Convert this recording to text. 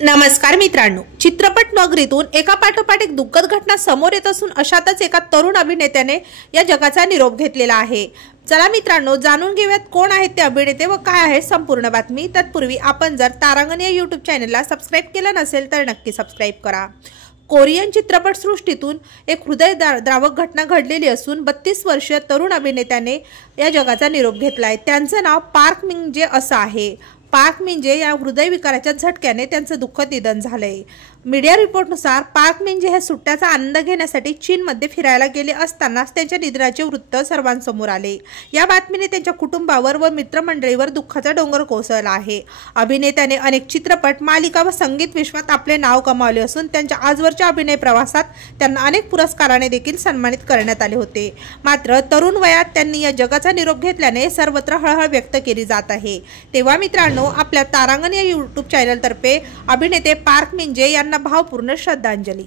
नमस्कार मित्रांनो, चित्रपट नगरीतून एका पाठोपाठ एक दुःखद घटना समोर येत असून अशातच एका तरुण अभिनेत्याने या जगाचा निरोप घेतलेला आहे। चला मित्रांनो, जाणून घेऊयात कोण आहेत ते अभिनेते व काय आहे संपूर्ण बातमी। तत्पूर्वी आपण जर तारांगण या यूट्यूब चॅनलला सबस्क्राइब केलं नसेल तर नक्की सबस्क्राइब करा। कोरियन चित्रपटसृष्टीतून एक हृदयद्रावक घटना घडलेली असून 32 वर्षीय तरुण अभिनेत्याने या जगाचा निरोप घेतलाय। त्यांचं नाव पार्क मिन जे असं आहे। पार्क मिन जे या हृदयविकाराच्या झटक्याने त्यांचं दुःखद निधन झालंय। मीडिया रिपोर्टनुसार पार्क मिन जे हे सुट्ट्याचा आनंद घेण्यासाठी चीनमध्ये फिरायला गेले असतानाच त्यांच्या निधनाचे वृत्त सर्वांसमोर आले। या बातमीने त्यांच्या कुटुंबावर व मित्रमंडळीवर दुःखाचा डोंगर कोसळला आहे। अभिनेत्याने अनेक चित्रपट, मालिका व संगीत विश्वात आपले नाव कमावले असून त्यांच्या आजवरच्या अभिनय प्रवासात त्यांना अनेक पुरस्काराने देखील सन्मानित करण्यात आले होते। मात्र तरुण वयात त्यांनी या जगाचा निरोप घेतल्याने सर्वत्र हळहळ व्यक्त केली जात आहे। तेव्हा मित्रांनो, आपल्या तारांगण या यूट्यूब चॅनल तर्फे अभिनेते पार्क मिन जे यांना भावपूर्ण श्रद्धांजली।